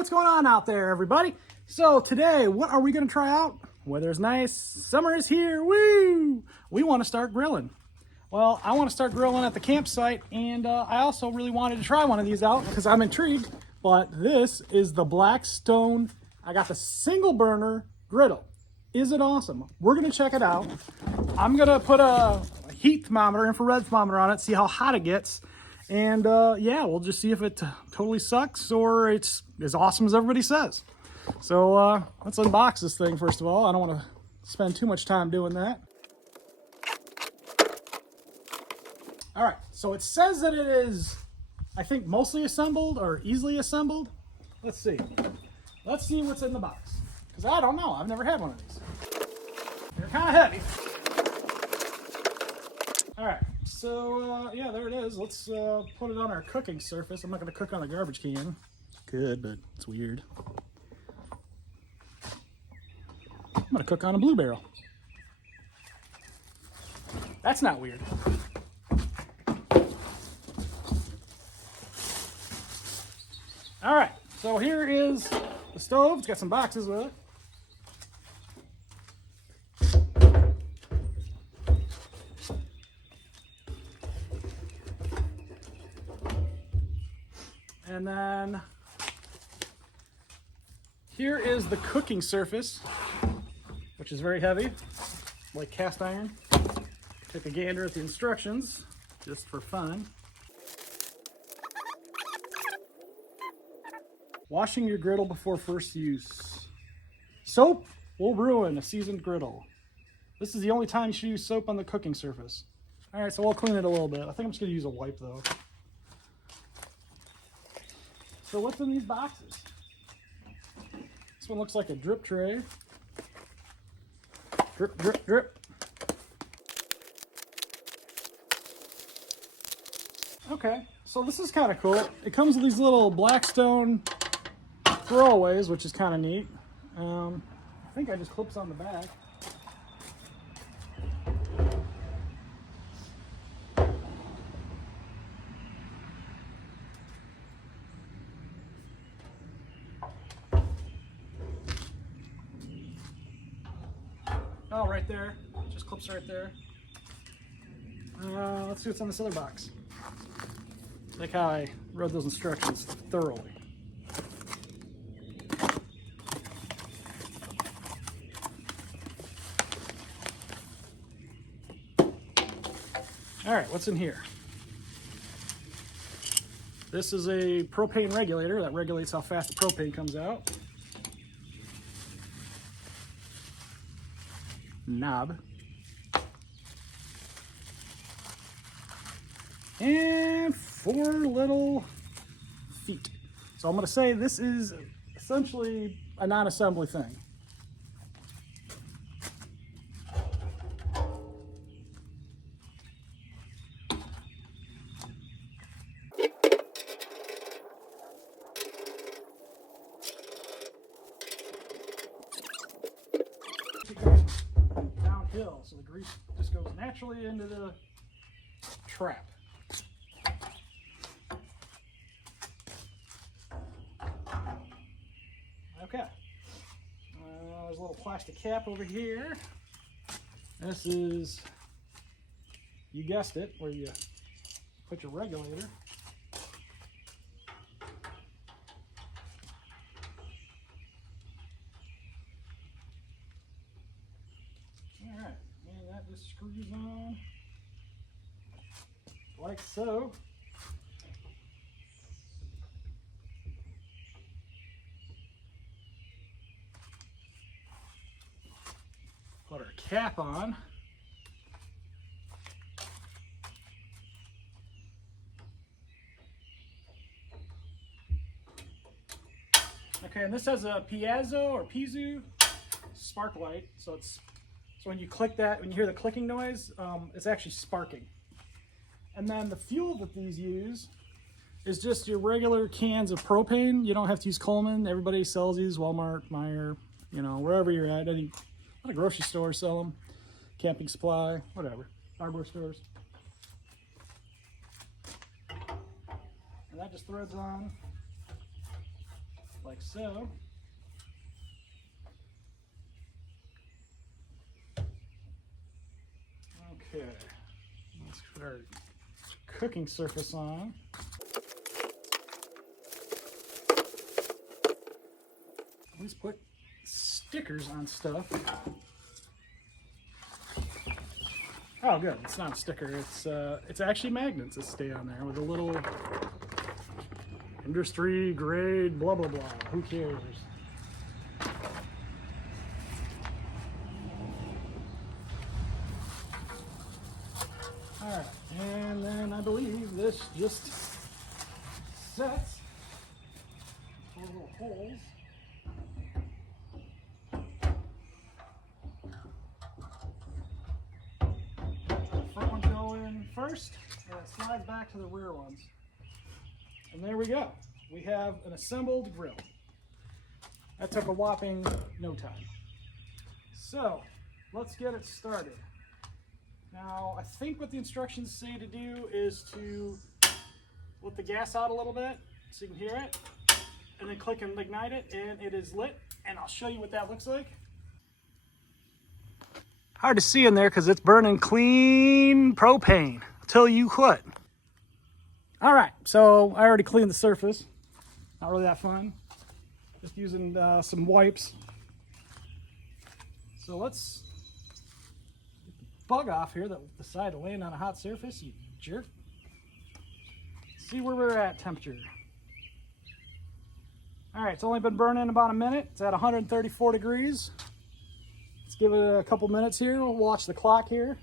what's going on out there, everybody? So today, what are we going to try out? Weather's nice, summer is here, woo! We want to start grilling. Well, I want to start grilling at the campsite, and I also really wanted to try one of these out because I'm intrigued. But this is the Blackstone. I got the single burner griddle. Is it awesome? We're going to check it out. I'm going to put a heat thermometer, infrared thermometer on it, see how hot it gets. And yeah, we'll just see if it totally sucks or it's as awesome as everybody says. So let's unbox this thing first of all. I don't want to spend too much time doing that. All right, so it says that it is, I think, mostly assembled or easily assembled. Let's see. Let's see what's in the box. Because I don't know. I've never had one of these. They're kind of heavy. All right, so yeah, there it is. Let's put it on our cooking surface. I'm not going to cook on the garbage can. Good, but it's weird. I'm going to cook on a blue barrel. That's not weird. All right, so here is the stove. It's got some boxes with it. And then here is the cooking surface, which is very heavy, like cast iron. Take a gander at the instructions, just for fun. Washing your griddle before first use. Soap will ruin a seasoned griddle. This is the only time you should use soap on the cooking surface. All right, so we'll clean it a little bit. I think I'm just gonna use a wipe though. So what's in these boxes? This one looks like a drip tray. Drip, drip, drip. Okay, so this is kind of cool. It comes with these little Blackstone throwaways, which is kind of neat. I think I just clips on the back. Oh, right there. Just clips right there. Let's see what's on this other box. Like how I wrote those instructions thoroughly. All right, what's in here? This is a propane regulator that regulates how fast the propane comes out. Knob. And 4 little feet. So I'm going to say this is essentially a non-assembly thing. Downhill, so the grease just goes naturally into the trap. Okay, there's a little plastic cap over here. This is, you guessed it, where you put your regulator. All right, and that just screws on like so. Put our cap on. Okay, and this has a piezo or piezo spark light. So when you click that, when you hear the clicking noise, it's actually sparking. And then the fuel that these use is just your regular cans of propane. You don't have to use Coleman. Everybody sells these, Walmart, Meijer, you know, wherever you're at. A lot of grocery stores sell them. Camping supply, whatever. Hardware stores. And that just threads on like so. Okay, let's put our cooking surface on. Let's put stickers on stuff. Oh, good. It's not a sticker. It's actually magnets that stay on there with a little industry grade blah blah blah. Who cares? All right, and then I believe this just sets four little holes. The front ones go in first, and it slides back to the rear ones. And there we go. We have an assembled grill. That took a whopping no time. So let's get it started. Now, I think what the instructions say to do is to let the gas out a little bit so you can hear it, and then click and ignite it, and it is lit, and I'll show you what that looks like. Hard to see in there because it's burning clean propane. I'll tell you what. All right, so I already cleaned the surface. Not really that fun. Just using some wipes. So let's get the bug off here that decided to land on a hot surface, you jerk. See where we're at temperature. All right, it's only been burning about a minute. It's at 134 degrees. Let's give it a couple minutes here. We'll watch the clock here.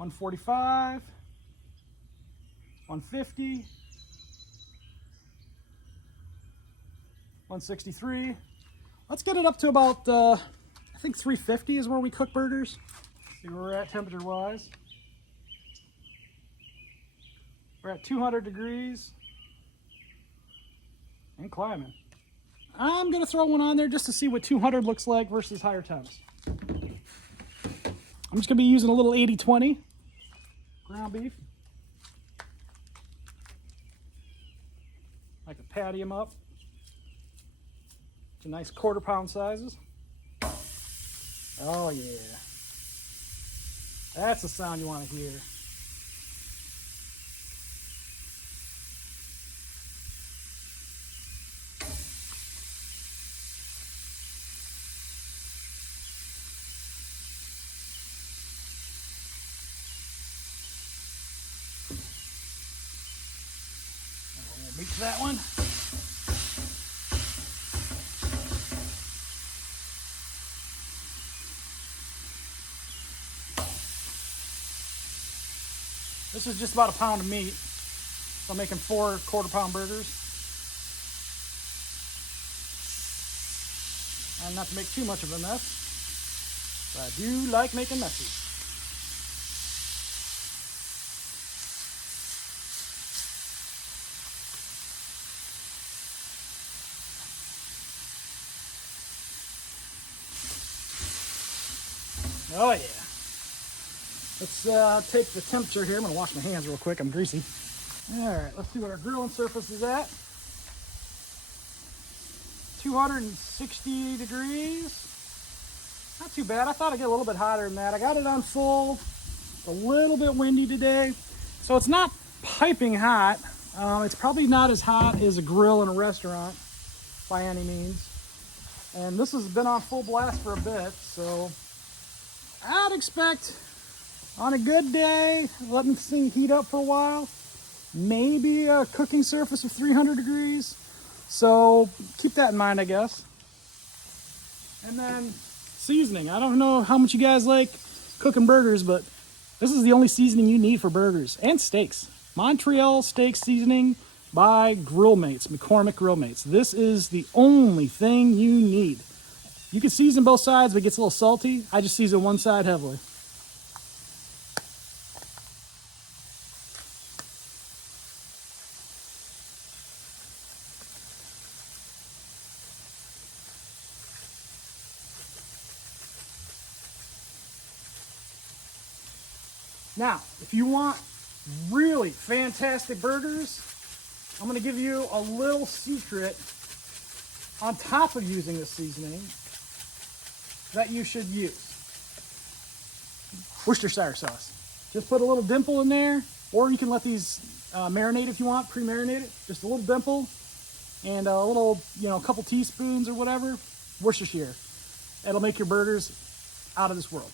$145, $150, $163. Let's get it up to about, I think $350 is where we cook burgers. See where we're at temperature wise. We're at 200 degrees and climbing. I'm gonna throw one on there just to see what 200 looks like versus higher temps. I'm just gonna be using a little 80-20 ground beef. I can patty them up to nice quarter-pound sizes. Oh yeah, that's the sound you want to hear. Meat to that one. This is just about a pound of meat. So I'm making 4 quarter-pound burgers. And not to make too much of a mess, but I do like making messes. Oh yeah. Let's take the temperature here. I'm gonna wash my hands real quick, I'm greasy. All right, let's see what our grilling surface is at. 260 degrees. Not too bad. I thought I'd get a little bit hotter than that. I got it on full. It's a little bit windy today. So it's not piping hot. It's probably not as hot as a grill in a restaurant by any means. And this has been on full blast for a bit, so I'd expect on a good day, letting this thing heat up for a while, maybe a cooking surface of 300 degrees. So keep that in mind, I guess. And then seasoning. I don't know how much you guys like cooking burgers, but this is the only seasoning you need for burgers and steaks. Montreal steak seasoning by Grill Mates, McCormick Grill Mates. This is the only thing you need. You can season both sides, but it gets a little salty. I just season one side heavily. Now, if you want really fantastic burgers, I'm going to give you a little secret on top of using this seasoning that you should use. Worcestershire sauce. Just put a little dimple in there, or you can let these marinate if you want, pre-marinate it. Just a little dimple and a little, a couple teaspoons or whatever. Worcestershire. It'll make your burgers out of this world.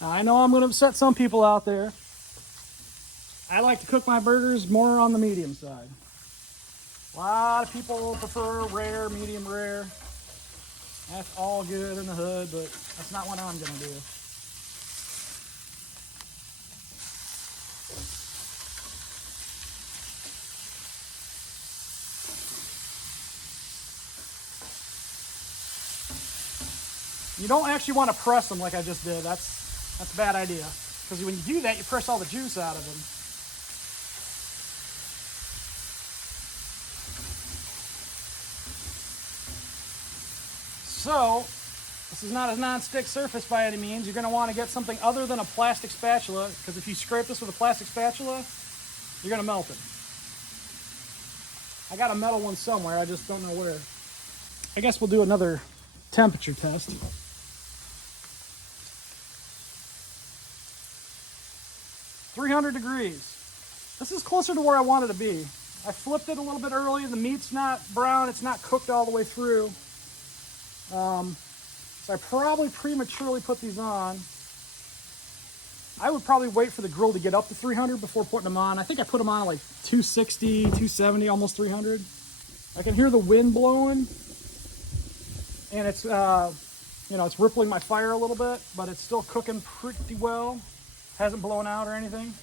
Now, I know I'm going to upset some people out there. I like to cook my burgers more on the medium side. A lot of people prefer rare, medium rare. That's all good in the hood, but that's not what I'm going to do. You don't actually want to press them like I just did. That's a bad idea. Because when you do that, you press all the juice out of them. So, this is not a non-stick surface by any means. You're going to want to get something other than a plastic spatula, because if you scrape this with a plastic spatula, you're going to melt it. I got a metal one somewhere, I just don't know where. I guess we'll do another temperature test. 300 degrees. This is closer to where I want it to be. I flipped it a little bit early. The meat's not brown. It's not cooked all the way through. So I probably prematurely put these on. I would probably wait for the grill to get up to 300 before putting them on. I think I put them on at like 260, 270, almost 300. I can hear the wind blowing. And it's, it's rippling my fire a little bit, but it's still cooking pretty well. Hasn't blown out or anything.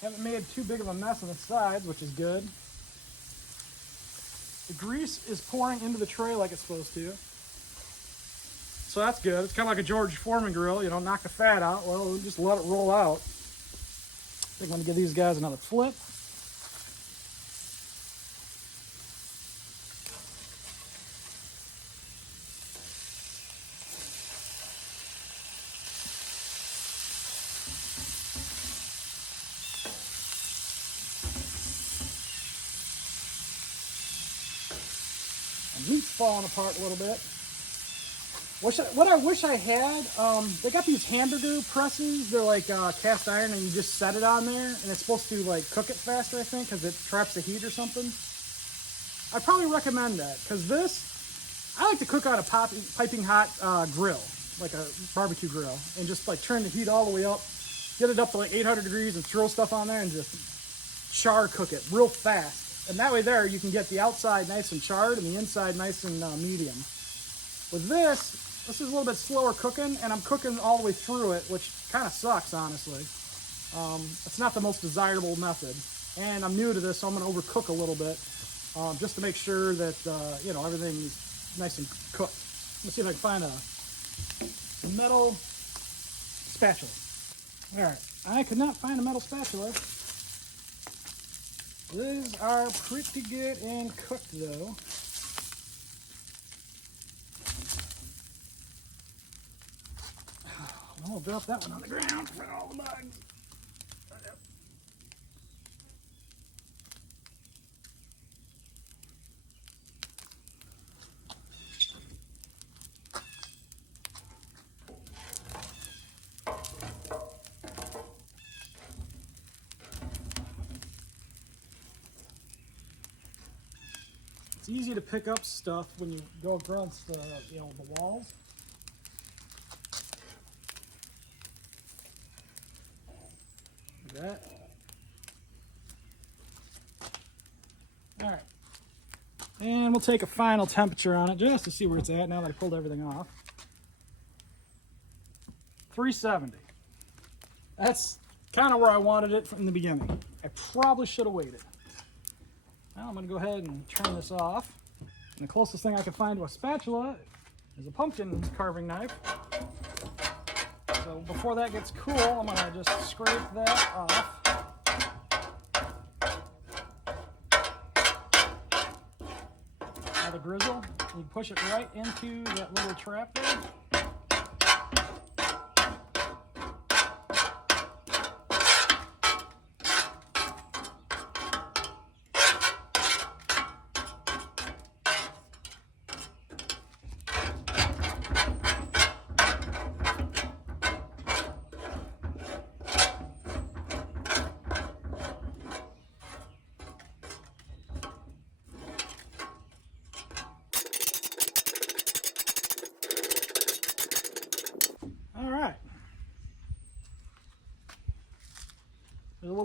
Haven't made too big of a mess on the sides, which is good. The grease is pouring into the tray like it's supposed to. So that's good. It's kind of like a George Foreman grill, knock the fat out. Well, we'll just let it roll out. I think I'm going to give these guys another flip. Meat's falling apart a little bit. What I wish I had, they got these hamburger presses. They're like cast iron, and you just set it on there, and it's supposed to like cook it faster, I think, because it traps the heat or something. I'd probably recommend that, because this, I like to cook on a piping hot grill, like a barbecue grill, and just like turn the heat all the way up, get it up to like 800 degrees, and throw stuff on there, and just char cook it real fast. And that way there, you can get the outside nice and charred and the inside nice and medium. With this is a little bit slower cooking, and I'm cooking all the way through it, which kind of sucks, honestly. It's not the most desirable method. And I'm new to this, so I'm going to overcook a little bit, just to make sure that, everything is nice and cooked. Let's see if I can find a metal spatula. All right, I could not find a metal spatula. These are pretty good and cooked, though. I'll drop that one on the ground for all the bugs. It's easy to pick up stuff when you go against the walls. Like that. All right. And we'll take a final temperature on it just to see where it's at now that I pulled everything off. 370. That's kind of where I wanted it from the beginning. I probably should have waited. Now I'm going to go ahead and turn this off. And the closest thing I can find to a spatula is a pumpkin carving knife. So before that gets cool, I'm going to just scrape that off. Now the grizzle, you push it right into that little trap there.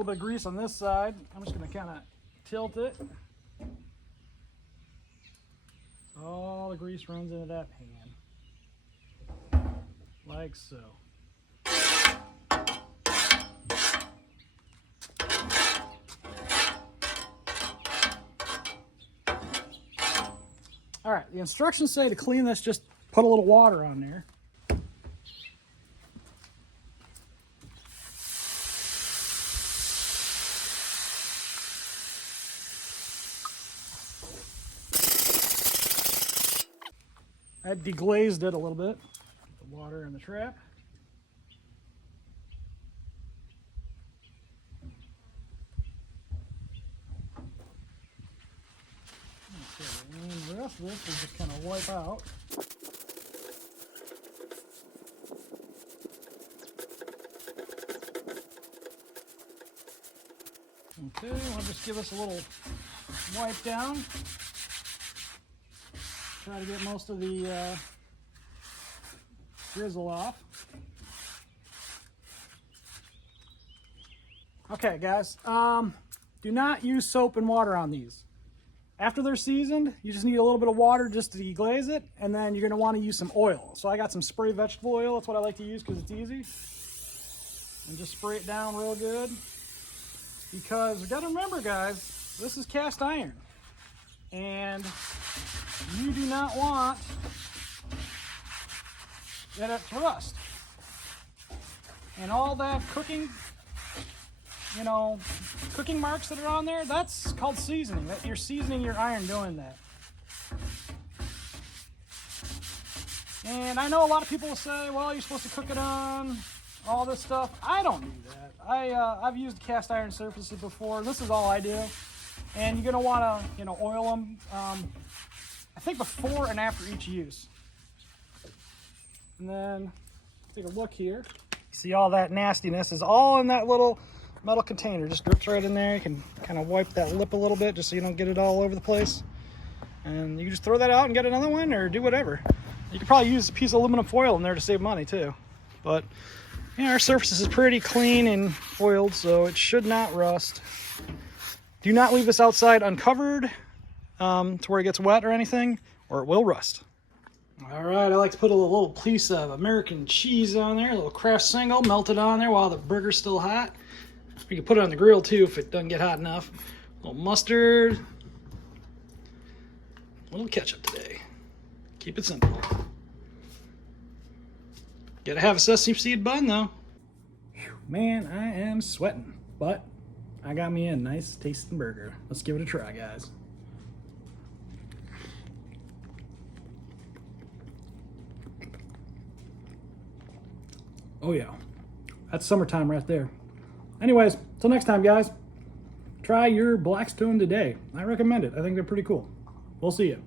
little bit of grease on this side. I'm just going to kind of tilt it. All the grease runs into that pan. Like so. All right, the instructions say to clean this, just put a little water on there. I deglazed it a little bit with the water in the trap. Okay, and the rest of this we just kind of wipe out. Okay, we'll just give us a little wipe down. Try to get most of the drizzle off. Okay, guys, do not use soap and water on these. After they're seasoned, you just need a little bit of water just to deglaze it, and then you're going to want to use some oil. So I got some spray vegetable oil. That's what I like to use because it's easy. And just spray it down real good. Because we got to remember, guys, this is cast iron. And you do not want that to rust. And all that cooking, you know, cooking marks that are on there, that's called seasoning. That you're seasoning your iron doing that. And I know a lot of people will say, well, you're supposed to cook it on all this stuff. I don't do that. I've used cast iron surfaces before. This is all I do. And you're gonna wanna, you know, oil them. I think before and after each use. And then take a look here. See, all that nastiness is all in that little metal container. Just drips right in there. You can kind of wipe that lip a little bit just so you don't get it all over the place. And you can just throw that out and get another one or do whatever. You could probably use a piece of aluminum foil in there to save money too. But you know, our surface is pretty clean and oiled, so it should not rust. Do not leave this outside uncovered to where it gets wet or anything, or it will rust. All right, I like to put a little piece of American cheese on there, a little Kraft single, melt it on there while the burger's still hot. You can put it on the grill too if it doesn't get hot enough. A little mustard, a little ketchup today. Keep it simple. Gotta have a sesame seed bun though. Whew, man, I am sweating, but I got me a nice tasting burger. Let's give it a try, guys. Oh yeah, that's summertime right there. Anyways, till next time, guys. Try your Blackstone today. I recommend it. I think they're pretty cool. We'll see you.